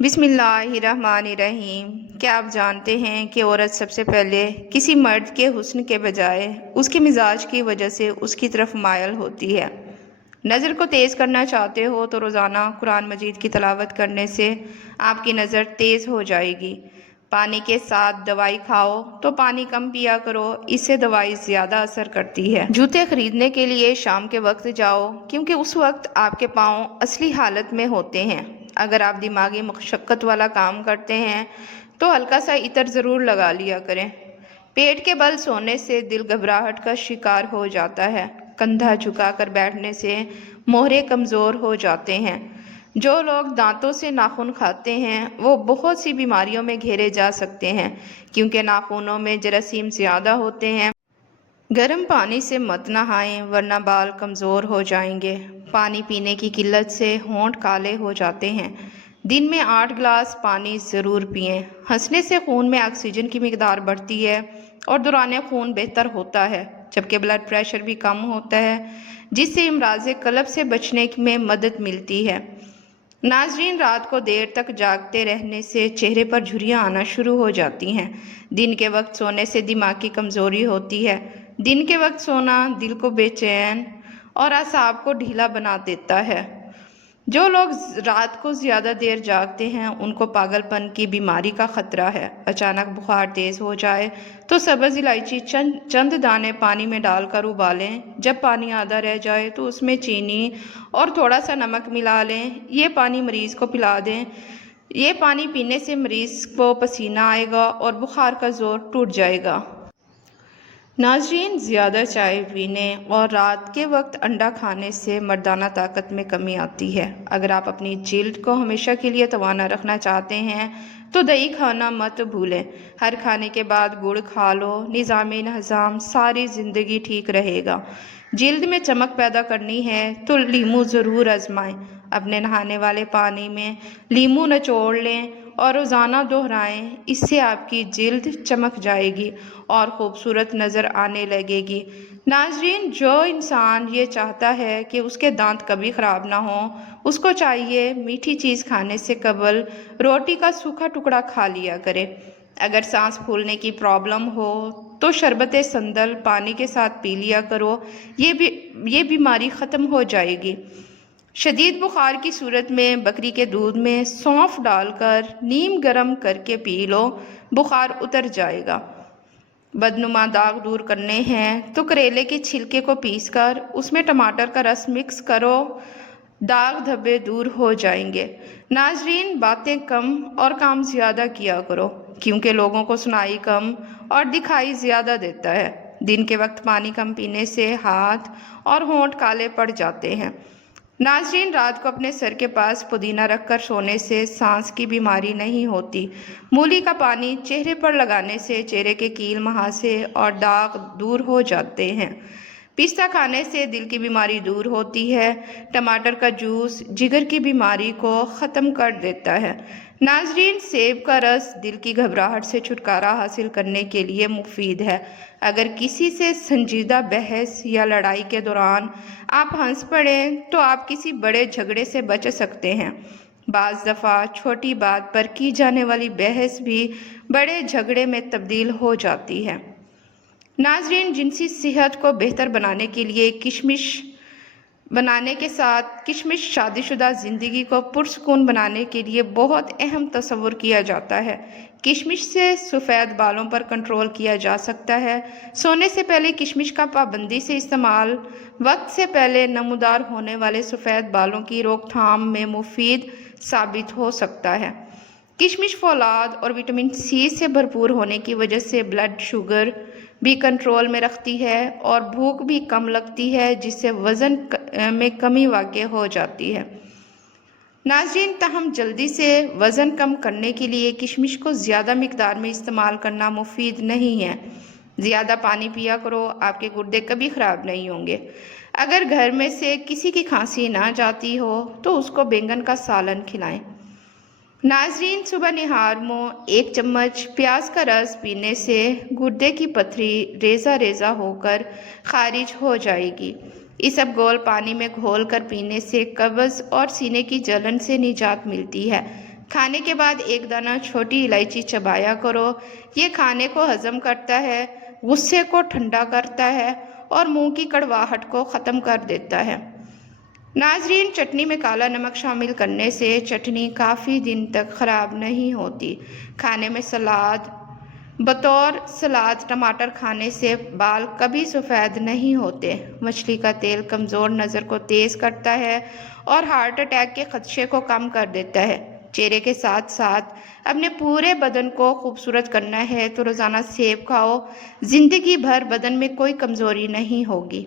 بسم اللہ الرحمن الرحیم۔ کیا آپ جانتے ہیں کہ عورت سب سے پہلے کسی مرد کے حسن کے بجائے اس کے مزاج کی وجہ سے اس کی طرف مائل ہوتی ہے؟ نظر کو تیز کرنا چاہتے ہو تو روزانہ قرآن مجید کی تلاوت کرنے سے آپ کی نظر تیز ہو جائے گی۔ پانی کے ساتھ دوائی کھاؤ تو پانی کم پیا کرو، اس سے دوائی زیادہ اثر کرتی ہے۔ جوتے خریدنے کے لیے شام کے وقت جاؤ کیونکہ اس وقت آپ کے پاؤں اصلی حالت میں ہوتے ہیں۔ اگر آپ دماغی مشقت والا کام کرتے ہیں تو ہلکا سا عطر ضرور لگا لیا کریں۔ پیٹ کے بل سونے سے دل گھبراہٹ کا شکار ہو جاتا ہے۔ کندھا جھکا کر بیٹھنے سے موہرے کمزور ہو جاتے ہیں۔ جو لوگ دانتوں سے ناخن کھاتے ہیں وہ بہت سی بیماریوں میں گھیرے جا سکتے ہیں کیونکہ ناخنوں میں جراثیم زیادہ ہوتے ہیں۔ گرم پانی سے مت نہائیں ورنہ بال کمزور ہو جائیں گے۔ پانی پینے کی قلت سے ہونٹ کالے ہو جاتے ہیں۔ دن میں 8 گلاس پانی ضرور پئیں۔ ہنسنے سے خون میں آکسیجن کی مقدار بڑھتی ہے اور دوران خون بہتر ہوتا ہے، جبکہ بلڈ پریشر بھی کم ہوتا ہے، جس سے امراض قلب سے بچنے میں مدد ملتی ہے۔ ناظرین، رات کو دیر تک جاگتے رہنے سے چہرے پر جھریاں آنا شروع ہو جاتی ہیں۔ دن کے وقت سونے سے دماغ کی کمزوری ہوتی ہے۔ دن کے وقت سونا دل کو بے چین اور اعصاب کو ڈھیلا بنا دیتا ہے۔ جو لوگ رات کو زیادہ دیر جاگتے ہیں ان کو پاگل پن کی بیماری کا خطرہ ہے۔ اچانک بخار تیز ہو جائے تو سبز الائچی چند دانے پانی میں ڈال کر ابالیں۔ جب پانی آدھا رہ جائے تو اس میں چینی اور تھوڑا سا نمک ملا لیں۔ یہ پانی مریض کو پلا دیں۔ یہ پانی پینے سے مریض کو پسینہ آئے گا اور بخار کا زور ٹوٹ جائے گا۔ ناظرین، زیادہ چائے پینے اور رات کے وقت انڈا کھانے سے مردانہ طاقت میں کمی آتی ہے۔ اگر آپ اپنی جلد کو ہمیشہ کے لیے توانا رکھنا چاہتے ہیں تو دہی کھانا مت بھولیں۔ ہر کھانے کے بعد گڑ کھا لو، نظام ہضم ساری زندگی ٹھیک رہے گا۔ جلد میں چمک پیدا کرنی ہے تو لیموں ضرور آزمائیں۔ اپنے نہانے والے پانی میں لیموں نچوڑ لیں اور روزانہ دہرائیں۔ اس سے آپ کی جلد چمک جائے گی اور خوبصورت نظر آنے لگے گی۔ ناظرین، جو انسان یہ چاہتا ہے کہ اس کے دانت کبھی خراب نہ ہوں، اس کو چاہیے میٹھی چیز کھانے سے قبل روٹی کا سوکھا ٹکڑا کھا لیا کرے۔ اگر سانس پھولنے کی پرابلم ہو تو شربت سندل پانی کے ساتھ پی لیا کرو، یہ بیماری ختم ہو جائے گی۔ شدید بخار کی صورت میں بکری کے دودھ میں سونف ڈال کر نیم گرم کر کے پی لو، بخار اتر جائے گا۔ بدنما داغ دور کرنے ہیں تو کریلے کے چھلکے کو پیس کر اس میں ٹماٹر کا رس مکس کرو، داغ دھبے دور ہو جائیں گے۔ ناظرین، باتیں کم اور کام زیادہ کیا کرو کیونکہ لوگوں کو سنائی کم اور دکھائی زیادہ دیتا ہے۔ دن کے وقت پانی کم پینے سے ہاتھ اور ہونٹ کالے پڑ جاتے ہیں۔ ناظرین، رات کو اپنے سر کے پاس پودینہ رکھ کر سونے سے سانس کی بیماری نہیں ہوتی۔ مولی کا پانی چہرے پر لگانے سے چہرے کے کیل مہاسے اور داغ دور ہو جاتے ہیں۔ پستہ کھانے سے دل کی بیماری دور ہوتی ہے۔ ٹماٹر کا جوس جگر کی بیماری کو ختم کر دیتا ہے۔ ناظرین، سیب کا رس دل کی گھبراہٹ سے چھٹکارا حاصل کرنے کے لیے مفید ہے۔ اگر کسی سے سنجیدہ بحث یا لڑائی کے دوران آپ ہنس پڑیں تو آپ کسی بڑے جھگڑے سے بچ سکتے ہیں۔ بعض دفعہ چھوٹی بات پر کی جانے والی بحث بھی بڑے جھگڑے میں تبدیل ہو جاتی ہے۔ ناظرین، جنسی صحت کو بہتر بنانے کے لیے کشمش بنانے کے ساتھ کشمش شادی شدہ زندگی کو پرسکون بنانے کے لیے بہت اہم تصور کیا جاتا ہے۔ کشمش سے سفید بالوں پر کنٹرول کیا جا سکتا ہے۔ سونے سے پہلے کشمش کا پابندی سے استعمال وقت سے پہلے نمودار ہونے والے سفید بالوں کی روک تھام میں مفید ثابت ہو سکتا ہے۔ کشمش فولاد اور وٹامن سی سے بھرپور ہونے کی وجہ سے بلڈ شوگر بھی کنٹرول میں رکھتی ہے اور بھوک بھی کم لگتی ہے، جس سے وزن میں کمی واقع ہو جاتی ہے۔ ناظرین، تاہم جلدی سے وزن کم کرنے کے لیے کشمش کو زیادہ مقدار میں استعمال کرنا مفید نہیں ہے۔ زیادہ پانی پیا کرو، آپ کے گردے کبھی خراب نہیں ہوں گے۔ اگر گھر میں سے کسی کی کھانسی نہ جاتی ہو تو اس کو بینگن کا سالن کھلائیں۔ ناظرین، صبح نہار میں 1 چمچ پیاز کا رس پینے سے گردے کی پتھری ریزہ ریزہ ہو کر خارج ہو جائے گی۔ اسبگول پانی میں گھول کر پینے سے قبض اور سینے کی جلن سے نجات ملتی ہے۔ کھانے کے بعد ایک دانہ چھوٹی الائچی چبایا کرو، یہ کھانے کو ہضم کرتا ہے، غصے کو ٹھنڈا کرتا ہے اور منہ کی کڑواہٹ کو ختم کر دیتا ہے۔ ناظرین، چٹنی میں کالا نمک شامل کرنے سے چٹنی کافی دن تک خراب نہیں ہوتی۔ کھانے میں سلاد، بطور سلاد ٹماٹر کھانے سے بال کبھی سفید نہیں ہوتے۔ مچھلی کا تیل کمزور نظر کو تیز کرتا ہے اور ہارٹ اٹیک کے خدشے کو کم کر دیتا ہے۔ چہرے کے ساتھ ساتھ اپنے پورے بدن کو خوبصورت کرنا ہے تو روزانہ سیب کھاؤ، زندگی بھر بدن میں کوئی کمزوری نہیں ہوگی۔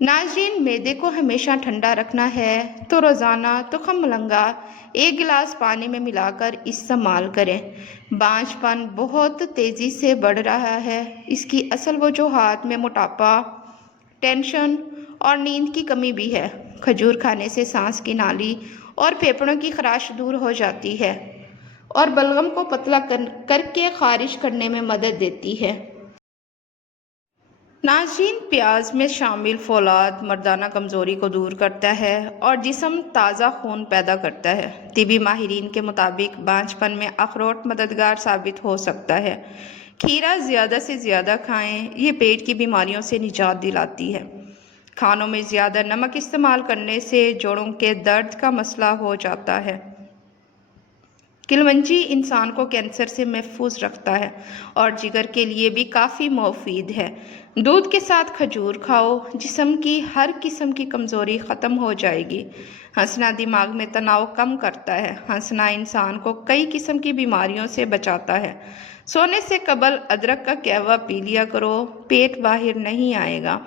ناظرین، معدے کو ہمیشہ ٹھنڈا رکھنا ہے تو روزانہ تخم مرنگا 1 گلاس پانی میں ملا کر استعمال کریں۔ بانجھ پن بہت تیزی سے بڑھ رہا ہے، اس کی اصل وجوہات میں موٹاپا، ٹینشن اور نیند کی کمی بھی ہے۔ کھجور کھانے سے سانس کی نالی اور پھیپھڑوں کی خراش دور ہو جاتی ہے اور بلغم کو پتلا کر کے خارج کرنے میں مدد دیتی ہے۔ ناظرین، پیاز میں شامل فولاد مردانہ کمزوری کو دور کرتا ہے اور جسم تازہ خون پیدا کرتا ہے۔ طبی ماہرین کے مطابق بانجھ پن میں اخروٹ مددگار ثابت ہو سکتا ہے۔ کھیرا زیادہ سے زیادہ کھائیں، یہ پیٹ کی بیماریوں سے نجات دلاتی ہے۔ کھانوں میں زیادہ نمک استعمال کرنے سے جوڑوں کے درد کا مسئلہ ہو جاتا ہے۔ کلونجی انسان کو کینسر سے محفوظ رکھتا ہے اور جگر کے لیے بھی کافی مفید ہے۔ دودھ کے ساتھ کھجور کھاؤ، جسم کی ہر قسم کی کمزوری ختم ہو جائے گی۔ ہنسنا دماغ میں تناؤ کم کرتا ہے۔ ہنسنا انسان کو کئی قسم کی بیماریوں سے بچاتا ہے۔ سونے سے قبل ادرک کا قہوہ پی لیا کرو، پیٹ باہر نہیں آئے گا۔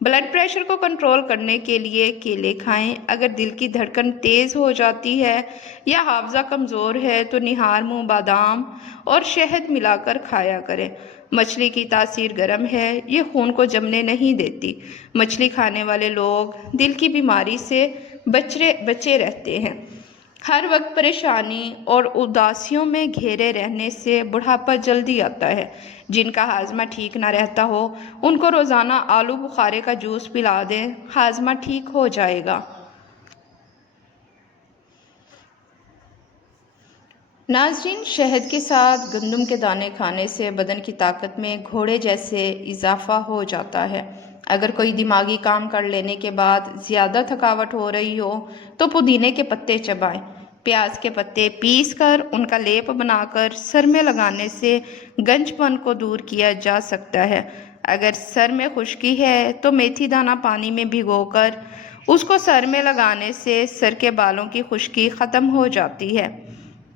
بلڈ پریشر کو کنٹرول کرنے کے لیے کیلے کھائیں۔ اگر دل کی دھڑکن تیز ہو جاتی ہے یا حافظہ کمزور ہے تو نہار منہ بادام اور شہد ملا کر کھایا کریں۔ مچھلی کی تاثیر گرم ہے، یہ خون کو جمنے نہیں دیتی۔ مچھلی کھانے والے لوگ دل کی بیماری سے بچے رہتے ہیں۔ ہر وقت پریشانی اور اداسیوں میں گھیرے رہنے سے بڑھاپا جلدی آتا ہے۔ جن کا ہاضمہ ٹھیک نہ رہتا ہو ان کو روزانہ آلو بخارے کا جوس پلا دیں، ہاضمہ ٹھیک ہو جائے گا۔ ناظرین، شہد کے ساتھ گندم کے دانے کھانے سے بدن کی طاقت میں گھوڑے جیسے اضافہ ہو جاتا ہے۔ اگر کوئی دماغی کام کر لینے کے بعد زیادہ تھکاوٹ ہو رہی ہو تو پودینے کے پتے چبائیں۔ پیاز کے پتے پیس کر ان کا لیپ بنا کر سر میں لگانے سے گنج پن کو دور کیا جا سکتا ہے۔ اگر سر میں خشکی ہے تو میتھی دانہ پانی میں بھگو کر اس کو سر میں لگانے سے سر کے بالوں کی خشکی ختم ہو جاتی ہے۔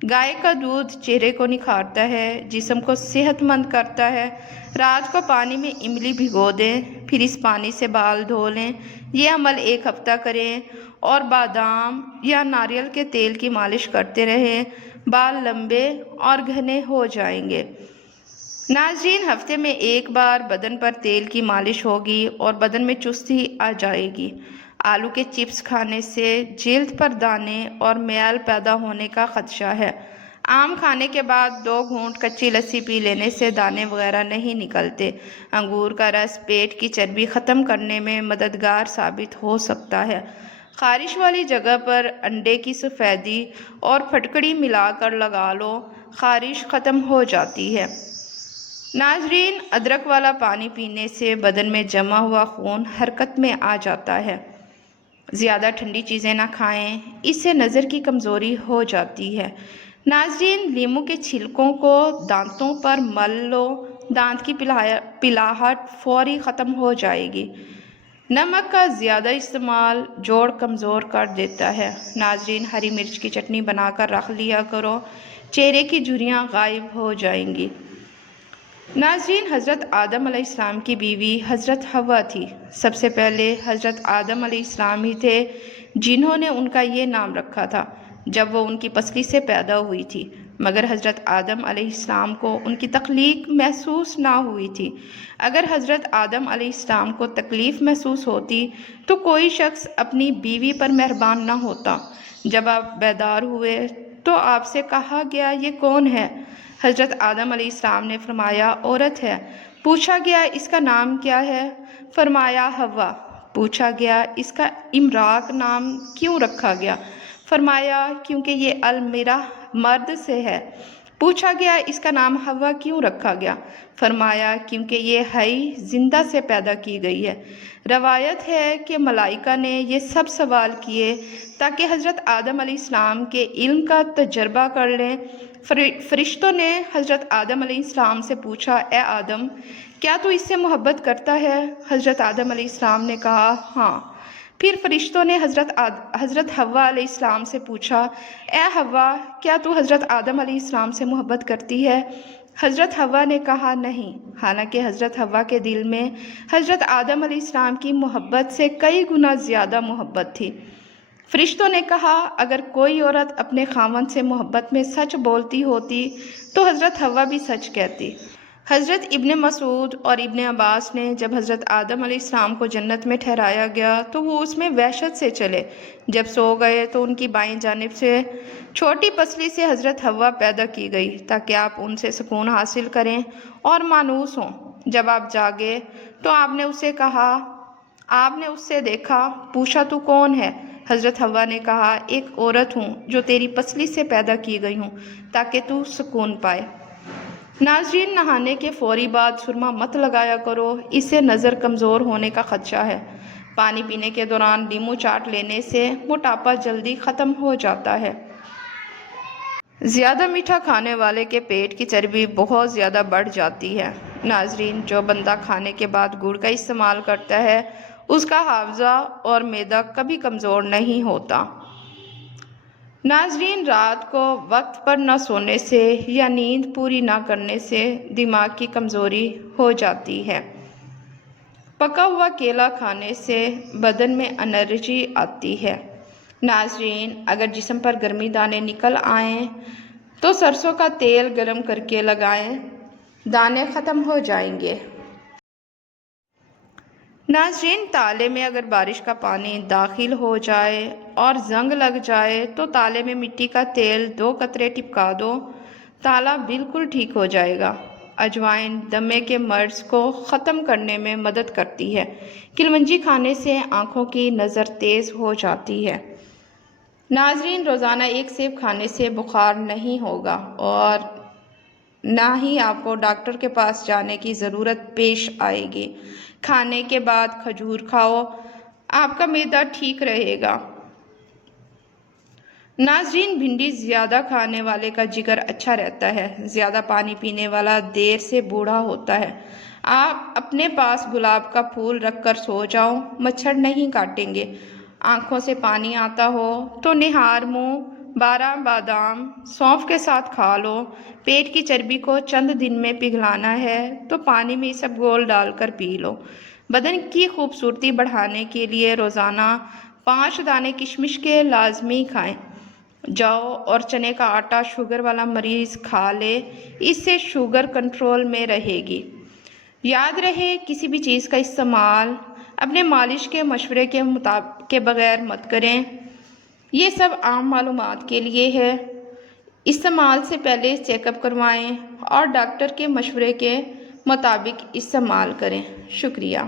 گائے کا دودھ چہرے کو نکھارتا ہے، جسم کو صحت مند کرتا ہے۔ رات کو پانی میں املی بھگو دیں، پھر اس پانی سے بال دھو لیں۔ یہ عمل 1 ہفتہ کریں اور بادام یا ناریل کے تیل کی مالش کرتے رہیں، بال لمبے اور گھنے ہو جائیں گے۔ ناظرین، ہفتے میں 1 بار بدن پر تیل کی مالش ہوگی اور بدن میں چستی آ جائے گی۔ آلو کے چپس کھانے سے جلد پر دانے اور میل پیدا ہونے کا خدشہ ہے۔ آم کھانے کے بعد 2 گھونٹ کچی لسی پی لینے سے دانے وغیرہ نہیں نکلتے۔ انگور کا رس پیٹ کی چربی ختم کرنے میں مددگار ثابت ہو سکتا ہے۔ خارش والی جگہ پر انڈے کی سفیدی اور پھٹکڑی ملا کر لگا لو، خارش ختم ہو جاتی ہے۔ ناظرین، ادرک والا پانی پینے سے بدن میں جمع ہوا خون حرکت میں آ جاتا ہے۔ زیادہ ٹھنڈی چیزیں نہ کھائیں، اس سے نظر کی کمزوری ہو جاتی ہے۔ ناظرین، لیموں کے چھلکوں کو دانتوں پر مل لو، دانت کی پلاہٹ فوری ختم ہو جائے گی۔ نمک کا زیادہ استعمال جوڑ کمزور کر دیتا ہے۔ ناظرین، ہری مرچ کی چٹنی بنا کر رکھ لیا کرو، چہرے کی جھریاں غائب ہو جائیں گی۔ ناظرین، حضرت آدم علیہ السلام کی بیوی حضرت حوا تھی۔ سب سے پہلے حضرت آدم علیہ السلام ہی تھے جنہوں نے ان کا یہ نام رکھا تھا جب وہ ان کی پسلی سے پیدا ہوئی تھی، مگر حضرت آدم علیہ السلام کو ان کی تخلیق محسوس نہ ہوئی تھی۔ اگر حضرت آدم علیہ السلام کو تکلیف محسوس ہوتی تو کوئی شخص اپنی بیوی پر مہربان نہ ہوتا۔ جب آپ بیدار ہوئے تو آپ سے کہا گیا، یہ کون ہے؟ حضرت آدم علیہ السلام نے فرمایا، عورت ہے۔ پوچھا گیا، اس کا نام کیا ہے؟ فرمایا، حوا۔ پوچھا گیا، اس کا امراک نام کیوں رکھا گیا؟ فرمایا، کیونکہ یہ المیرہ مرد سے ہے۔ پوچھا گیا اس کا نام ہوا کیوں رکھا گیا؟ فرمایا کیونکہ یہ حی زندہ سے پیدا کی گئی ہے۔ روایت ہے کہ ملائکہ نے یہ سب سوال کیے تاکہ حضرت آدم علیہ السلام کے علم کا تجربہ کر لیں۔ فرشتوں نے حضرت آدم علیہ السلام سے پوچھا، اے آدم، کیا تو اس سے محبت کرتا ہے؟ حضرت آدم علیہ السلام نے کہا، ہاں۔ پھر فرشتوں نے حضرت حوا علیہ السلام سے پوچھا، اے حوا، کیا تو حضرت آدم علیہ السلام سے محبت کرتی ہے؟ حضرت حوا نے کہا، نہیں، حالانکہ حضرت حوا کے دل میں حضرت آدم علیہ السلام کی محبت سے کئی گنا زیادہ محبت تھی۔ فرشتوں نے کہا، اگر کوئی عورت اپنے خاوند سے محبت میں سچ بولتی ہوتی تو حضرت حوا بھی سچ کہتی۔ حضرت ابن مسعود اور ابن عباس نے جب حضرت آدم علیہ السلام کو جنت میں ٹھہرایا گیا تو وہ اس میں وحشت سے چلے۔ جب سو گئے تو ان کی بائیں جانب سے چھوٹی پسلی سے حضرت حوا پیدا کی گئی تاکہ آپ ان سے سکون حاصل کریں اور مانوس ہوں۔ جب آپ جاگے تو آپ نے اس سے دیکھا، پوچھا تو کون ہے؟ حضرت حوا نے کہا، ایک عورت ہوں جو تیری پسلی سے پیدا کی گئی ہوں تاکہ تو سکون پائے۔ ناظرین، نہانے کے فوری بعد سرما مت لگایا کرو، اس سے نظر کمزور ہونے کا خدشہ ہے۔ پانی پینے کے دوران لیمو چاٹ لینے سے موٹاپا جلدی ختم ہو جاتا ہے۔ زیادہ میٹھا کھانے والے کے پیٹ کی چربی بہت زیادہ بڑھ جاتی ہے۔ ناظرین، جو بندہ کھانے کے بعد گڑ کا استعمال کرتا ہے اس کا حافظہ اور معدہ کبھی کمزور نہیں ہوتا۔ ناظرین، رات کو وقت پر نہ سونے سے یا نیند پوری نہ کرنے سے دماغ کی کمزوری ہو جاتی ہے۔ پکا ہوا کیلا کھانے سے بدن میں انرجی آتی ہے۔ ناظرین، اگر جسم پر گرمی دانے نکل آئیں تو سرسوں کا تیل گرم کر کے لگائیں، دانے ختم ہو جائیں گے۔ ناظرین، تالے میں اگر بارش کا پانی داخل ہو جائے اور زنگ لگ جائے تو تالے میں مٹی کا تیل 2 قطرے ٹپکا دو، تالا بالکل ٹھیک ہو جائے گا۔ اجوائن دمے کے مرض کو ختم کرنے میں مدد کرتی ہے۔ کلونجی کھانے سے آنکھوں کی نظر تیز ہو جاتی ہے۔ ناظرین، روزانہ 1 سیب کھانے سے بخار نہیں ہوگا اور نہ ہی آپ کو ڈاکٹر کے پاس جانے کی ضرورت پیش آئے گی۔ کھانے کے بعد کھجور کھاؤ، آپ کا معدہ ٹھیک رہے گا۔ ناظرین، بھنڈی زیادہ کھانے والے کا جگر اچھا رہتا ہے۔ زیادہ پانی پینے والا دیر سے بوڑھا ہوتا ہے۔ آپ اپنے پاس گلاب کا پھول رکھ کر سو جاؤ، مچھر نہیں کاٹیں گے۔ آنکھوں سے پانی آتا ہو تو نہار منہ 12 بادام سونف کے ساتھ کھا لو۔ پیٹ کی چربی کو چند دن میں پگھلانا ہے تو پانی میں اسبگول ڈال کر پی لو۔ بدن کی خوبصورتی بڑھانے کے لیے روزانہ 5 دانے کشمش کے لازمی کھائیں۔ جو اور چنے کا آٹا شوگر والا مریض کھا لے، اس سے شوگر کنٹرول میں رہے گی۔ یاد رہے، کسی بھی چیز کا استعمال اپنے مالش کے مشورے کے بغیر مت کریں۔ یہ سب عام معلومات کے لیے ہے۔ استعمال سے پہلے چیک اپ کروائیں اور ڈاکٹر کے مشورے کے مطابق استعمال کریں۔ شکریہ۔